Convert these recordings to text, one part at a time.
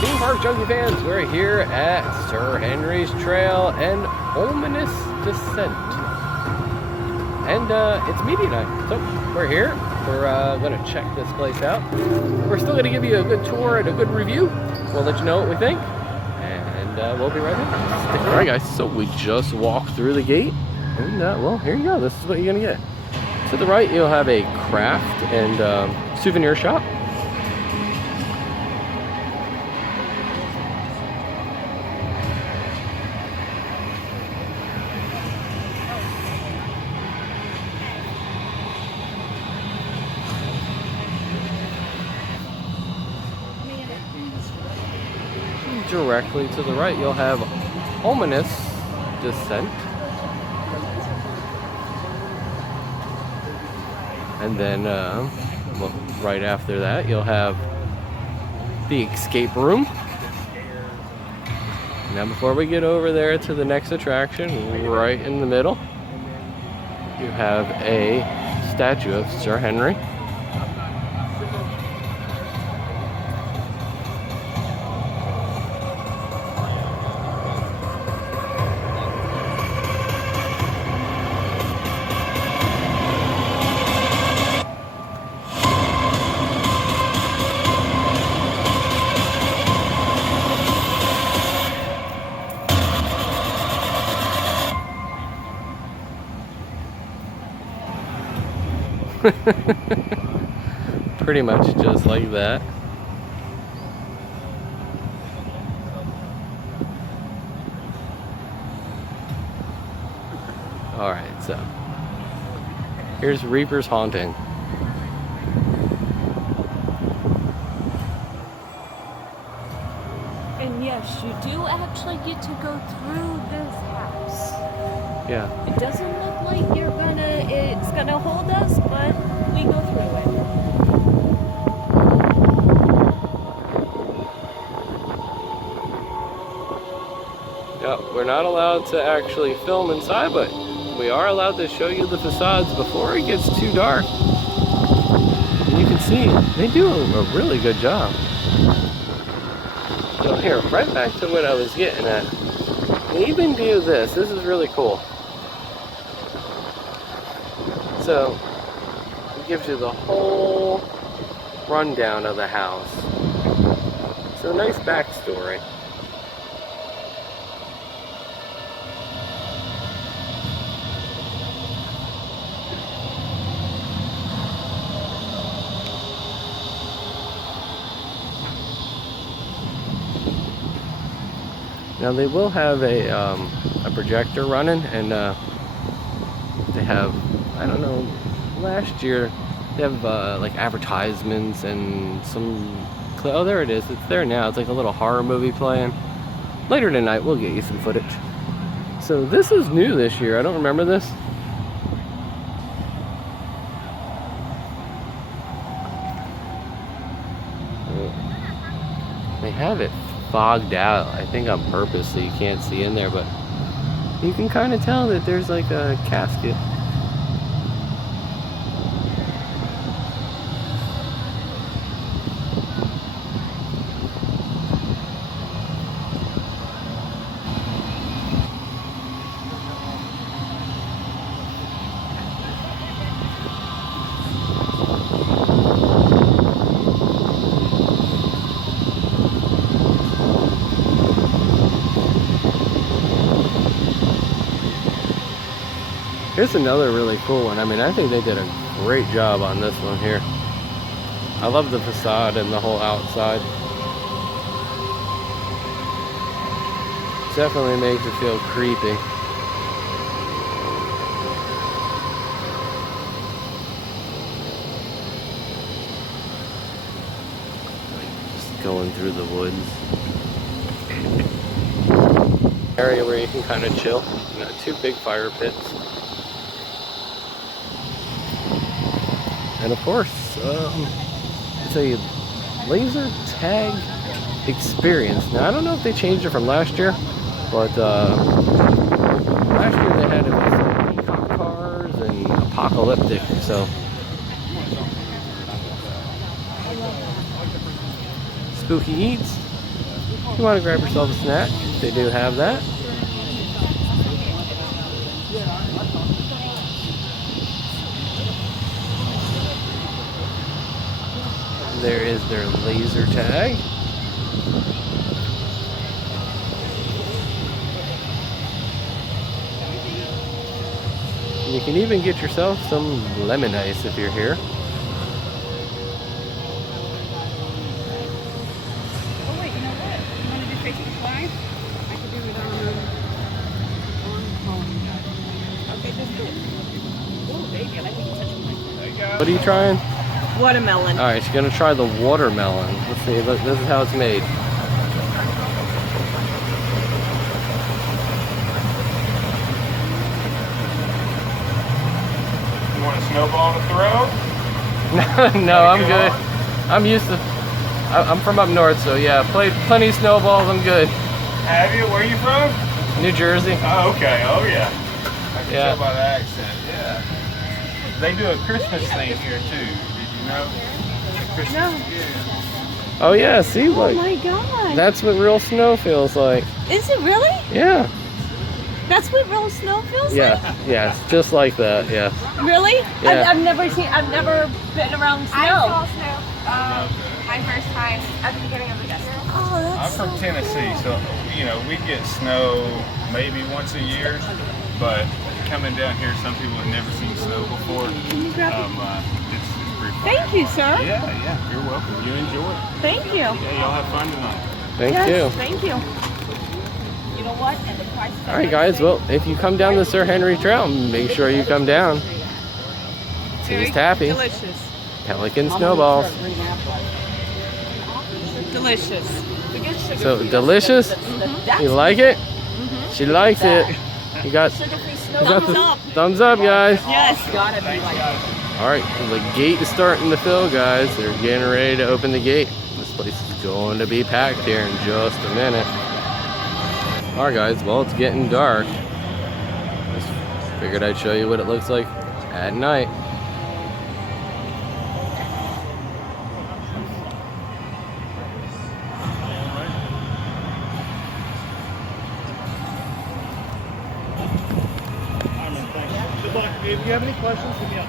Theme Park Junkie fans, we're here at Sir Henry's Trail and Ominous Descent. And it's media night, so we're here. We're gonna check this place out. We're still gonna give you a good tour and a good review. We'll let you know what we think, and we'll be right back. All right, guys. So we just walked through the gate, and well, here you go. This is what you're gonna get. To the right, you'll have a craft and souvenir shop. Directly to the right, you'll have Ominous Descent. And then well, right after that, you'll have the escape room. Now before we get over there to the next attraction, right in the middle, you have a statue of Sir Henry. Pretty much just like that. Alright, so here's Reaper's Haunting. And yes, you do actually get to go through this house. Yeah. It doesn't look like it's gonna hold us, but we go through it. Yeah, we're not allowed to actually film inside, but we are allowed to show you the facades before it gets too dark. And you can see, they do a really good job. So here, right back to what I was getting at. They even do this. This is really cool. So, it gives you the whole rundown of the house. So, nice backstory. Now they will have a projector running, and they have, I don't know, last year they have like advertisements and some, oh there it is, it's there now, it's like a little horror movie playing. Later tonight we'll get you some footage. So this is new this year, I don't remember this. They have it fogged out, I think on purpose, so you can't see in there, but you can kind of tell that there's like a casket. Here's another really cool one. I mean, I think they did a great job on this one here. I love the facade and the whole outside. Definitely makes it feel creepy. Just going through the woods. Area where you can kind of chill. You know, 2 big fire pits. And of course, it's a laser tag experience. Now, I don't know if they changed it from last year, but last year they had it with peacock cars and apocalyptic, so spooky eats. If you want to grab yourself a snack, they do have that. There is their laser tag. You can even get yourself some lemon ice if you're here. Oh wait, you know what? You want to do Facebook Live? I could do it on phone. Okay, that's good. Oh baby, I like when you touch my. What are you trying? Watermelon. Alright, she's gonna try the watermelon. Let's see, look, this is how it's made. You want a snowball to throw? No, I'm good. I'm used to. I'm from up north, so yeah, played plenty of snowballs. I'm good. Have you? Where are you from? New Jersey. Oh, okay. Oh, yeah. I can Yeah. tell by the accent. Yeah. They do a Christmas thing here too. Did you know? Christmas. No. Yeah. Oh yeah, see, Oh look. my god. That's what real snow feels like. Is it really? Yeah. That's what real snow feels Yeah. Yes. Just like that. Yeah. like? Really? Yeah. I've never been around snow. I saw snow my first time at the beginning of the year. Oh, I'm that's from Tennessee, so you know we get snow maybe once a year, but coming down here, some people have never seen snow before. Can you grab it? It's pretty fun. Thank you, sir. Yeah, yeah. You're welcome. You enjoy it. Thank you. Yeah, y'all have fun tonight. Thank Yes, you. Thank you. You know what? And the price. All right, guys. Well, if you come down the Sir Henry Trail, make sure you come down. Taste happy. Delicious. Pelican snowballs. Delicious. So delicious. You like it? She likes it. You got the Thumbs up. thumbs up, guys. Yes. Gotta be like. All right, the gate is starting to fill, guys. They're getting ready to open the gate. This place is going to be packed here in just a minute. All right, guys. Well, it's getting dark. Just figured I'd show you what it looks like at night. Good luck. If you have any questions, hit me up.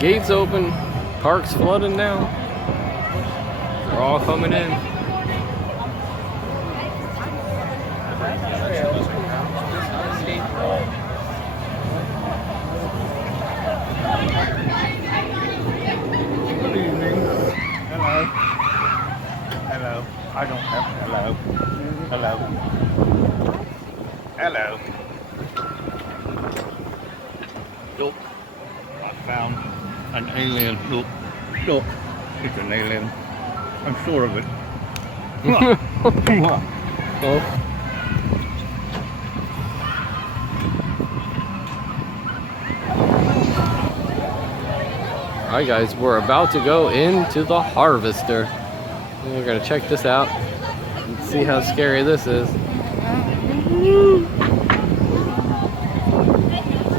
Gates open. Park's flooding now. They're all coming in. Good evening. Hello. Hello. I don't have hello. Hello. Hello. Look. I found an alien. Look. Look. It's an alien. I'm sure of it. Oh. Alright guys, we're about to go into the Harvester. And we're gonna check this out and see how scary this is.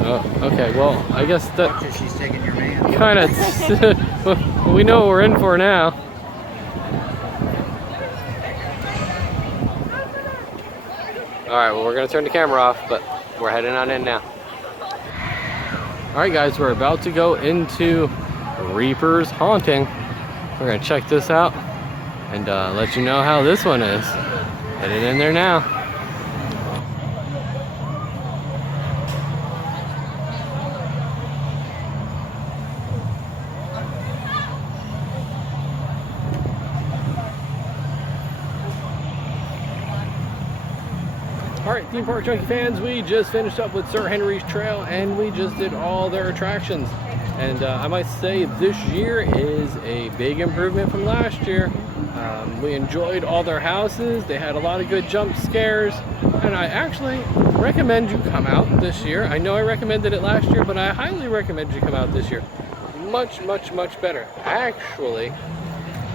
Oh, okay, well, I guess that She's taking your man. kind of, we know what we're in for now. Alright, well, we're gonna turn the camera off, but we're heading on in now. Alright guys, we're about to go into Reaper's Haunting. We're gonna check this out and let you know how this one is. Headed in there now. Alright, theme park junkie fans, we just finished up with Sir Henry's Trail and we just did all their attractions. And I might say this year is a big improvement from last year. We enjoyed all their houses, they had a lot of good jump scares, and I actually recommend you come out this year. I know I recommended it last year, but I highly recommend you come out this year. Much, much, much better. Actually,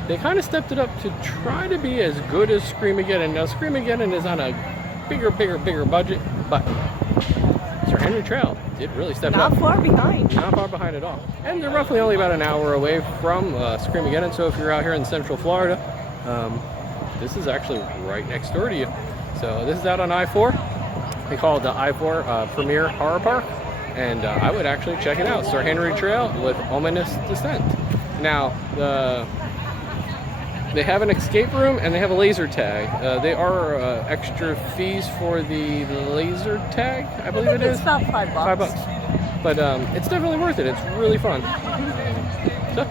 they kind of stepped it up to try to be as good as Screamageddon. Now, Screamageddon is on a bigger budget, but Sir Henry Trail did really step up. Not far behind. Not far behind at all. And they're roughly only about an hour away from Screamageddon, so if you're out here in Central Florida, this is actually right next door to you. So this is out on I-4. They call it the I-4 Premier Horror Park, and I would actually check it out. Sir Henry Trail with Ominous Descent. Now, they have an escape room and they have a laser tag. They are extra fees for the laser tag, I believe it is. It's about $5. $5. But it's definitely worth it. It's really fun. So,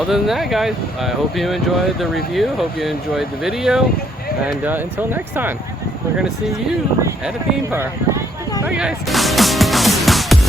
other than that, guys, I hope you enjoyed the review. Hope you enjoyed the video. And until next time, we're going to see you at a theme park. Bye, guys.